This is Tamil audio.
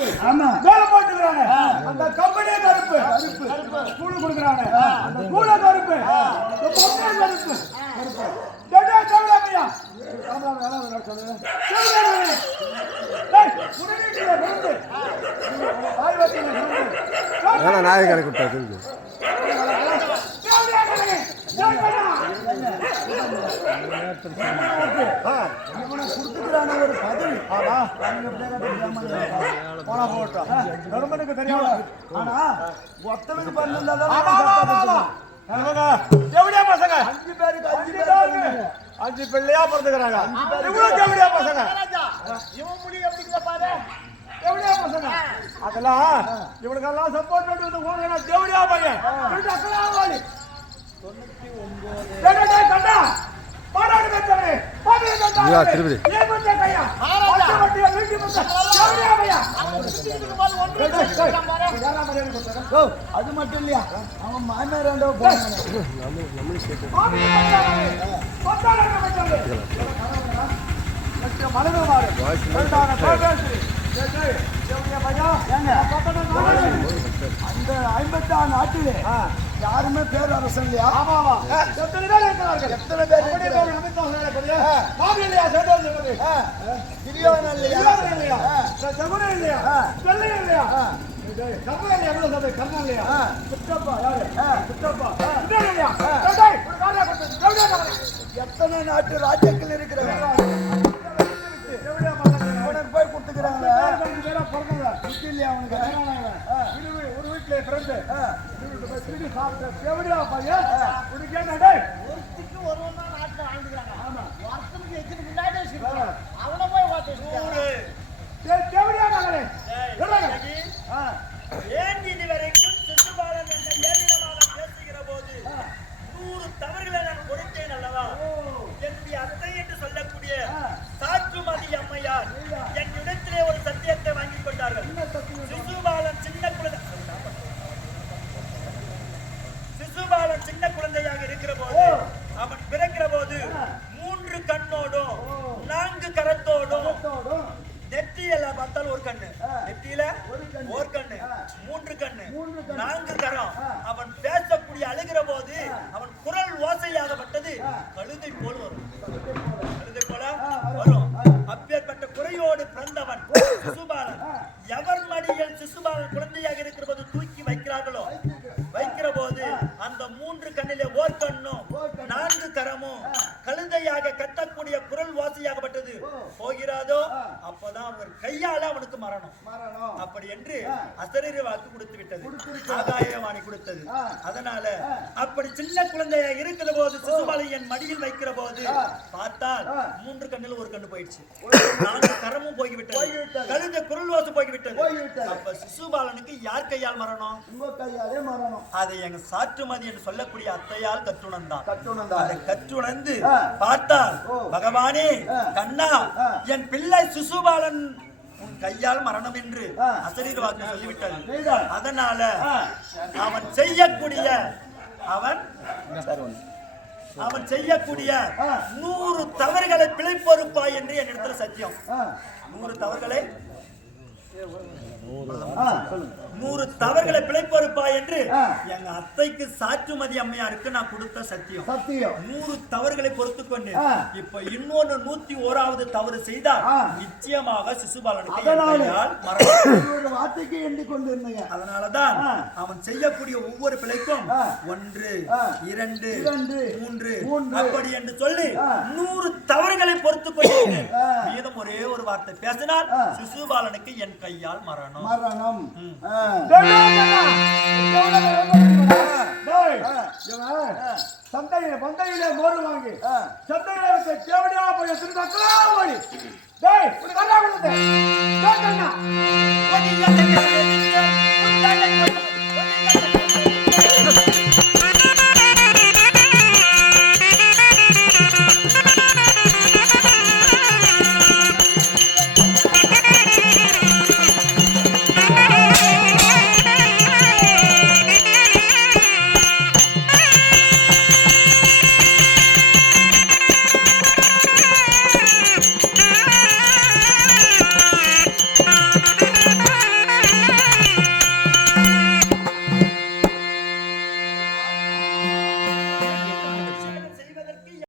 கருப்பு ஆமா. மேல போட்டுக்கிறாங்க. அந்த கம்பெனியே கருப்பு. கருப்பு. கூடு கொடுக்குறாங்க. அந்த கூட கருப்பு. பொண்ணே கருப்பு. கருப்பு. டேடா தேவராமையா கேமரா வேலை வேலை சொல்லு தேவராமையா டேய் முருகனியா வந்து வாய் வச்சிங்க வந்து ஏன்னா நாயகரை கூப்பிட்டா திருப்பி தேவராமையா தேவராமையா கொடுத்துக்கிறான ஒரு பதவி ஆமா போனா போட்டோம் தர்மனுக்கு தெரியாம ஆனா ஒத்தனுக்கு பண்ணிருந்தா பசங்க அஞ்சு பேருக்கு அஞ்சு பேருக்கு அஞ்சு பிள்ளையா பிறந்துக்கிறாங்க இவ்வளவு எவ்வளோ பசங்க இவன் முடி எப்படி பாரு எவ்வளோ பசங்க அதெல்லாம் இவனுக்கெல்லாம் சப்போர்ட் பண்ணி வந்து தேவடியா பையன் வாலி ஐயா, திருப்பதி. ஏன் கொஞ்சம் கையா ஒற்றை வட்டியா வீட்டு பசங்க தேவடியா பையன் டேய், டேய், டேய். யாரா மரியாதை கொடுத்தாங்க ஓ, அது மட்டும் இல்லையா? அவன் மாமியார் ரெண்டோ போனாங்க அந்த ஐம்பத்தாறு நாட்டிலே யாருமே பேர் அரசன் இல்லையா? எத்தனை பேர் இருக்கிறார்கள்? ஆ. துரியோதனன் இல்லையா? எத்தனை நாட்டு ராஜ்யங்கள் இருக்கிறவங்க அவனுக்கு போய் கொடுத்துக்கிறாங்களே. புத்தி இல்லையா அவனுக்கு? ஒரு வீட்டுல பிறந்து. எவ்வளோ பையன் உனக்கு என்ன டேய். ஒருத்திக்கு ஒருவன் தான் நாட்டுல வாழ்ந்துக்கிறாங்க ஒருத்தனுக்கு எத்தனை முன்னாடி வச்சிருக்கான் அவனை போய் ஓட்டு டேய், தேவடியா மகனே சொல்லுங்க. ஆ. ஏன் இது வரைக்கும் சிசுபாலன் என்ற ஏரிடமாக பேசுகிற போது நூறு தவறுகளை நான் கொடுத்தேன் அல்லவா என்னுடைய அத்தை என்று சொல்லக்கூடிய சாற்றுமதி அம்மையார் என்னிடத்திலே ஒரு சத்தியத்தை வாங்கிக் கொண்டார்கள் சிசுபாலன் சின்ன குழந்தை சிசுபாலன் சின்ன குழந்தையாக இருக்கிற போது அவன் பிறக்கிற போது மூன்று கண்ணோடும் நான்கு கரத்தோடும் நெத்தியில பார்த்தால் ஒரு கண்ணு. நெத்தியில ஒரு கண்ணு. மூன்று கண்ணு. நான்கு கரம். அவன் பேசக்கூடிய அழுகிற போது அவன் குரல் ஓசையாகப்பட்டது கழுதை போல் வரும். கழுதை போல வரும். அப்பேற்பட்ட குறையோடு பிறந்தவன் சிசுபாலன். எவர் மடியில் சிசுபாலன் குழந்தையாக இருக்கிற போது கழுதையாக கட்டக்கூடிய குரல் வாசியாகப்பட்டது. போகிறாதோ? அப்பதான் அவர் கையால அவனுக்கு மரணம். அப்படி என்று அசரீர வாக்கு கொடுத்து விட்டது. ஆகாயவாணி கொடுத்தது. அதனால அப்படி சின்ன குழந்தையா இருக்கிற போது சிசுபாலை என் மடியில் வைக்கிற போது பார்த்தால் மூன்று கண்ணில் ஒரு கண்ணு போயிடுச்சு. நான்கு கரமும் கழுத குரல் வாசு போய்விட்டது போய்விட்டது. அப்ப சிசுபாலனுக்கு யார் கையால் மரணம் உங்க கையாலே மரணம் அதை எங்க சாற்றுமதி என்று சொல்லக்கூடிய அத்தையால் கற்றுணர்ந்தான் கட்டுணர்ந்தார் அதை கற்றுணர்ந்து ஆ. பார்த்தால். பகவானே. கண்ணா. என் பிள்ளை சிசுபாலன் உன் கையால் மரணம் என்று ஆ. அசரீர் வாக்கு சொல்லிவிட்டார் நீதான். அதனால. அவன் செய்யக்கூடிய அவன் அவன் செய்யக்கூடிய. நூறு தவறுகளை பிழைப்பொறுப்பாய் என்று என்னிடத்துல சத்தியம் நூறு தவறுகளை நூறு தவறுகளை பிழைப்பொறுப்பாய் என்று. எங்க அத்தைக்கு சாற்றுமதி அம்மையாருக்கு நான் கொடுத்த சத்தியம் சத்தியம் நூறு தவறுகளை பொறுத்துக் கொண்டு. இப்ப இன்னொன்னு நூத்தி ஓராவது தவறு செய்தால். நிச்சயமாக சிசுபாலனுக்கு வார்த்தைக்கு எண்ணிக் கொண்டு இருந்தீங்க அதனாலதான். அவன் செய்யக்கூடிய ஒவ்வொரு பிழைக்கும். ஒன்று. இரண்டு மூன்று. அப்படி என்று சொல்லி. நூறு தவறுகளை பொறுத்துக் கொண்டு ஒரே ஒரு வார்த்தை. பேசினால். சிசுபாலனுக்கு என் கையால் மரணம். மரணம். சந்தையில பந்தையில மோர் வாங்கி. சந்தையில வச்ச கேவடியா போய் ஓடி. டேய் கண்ணா கண்ணா.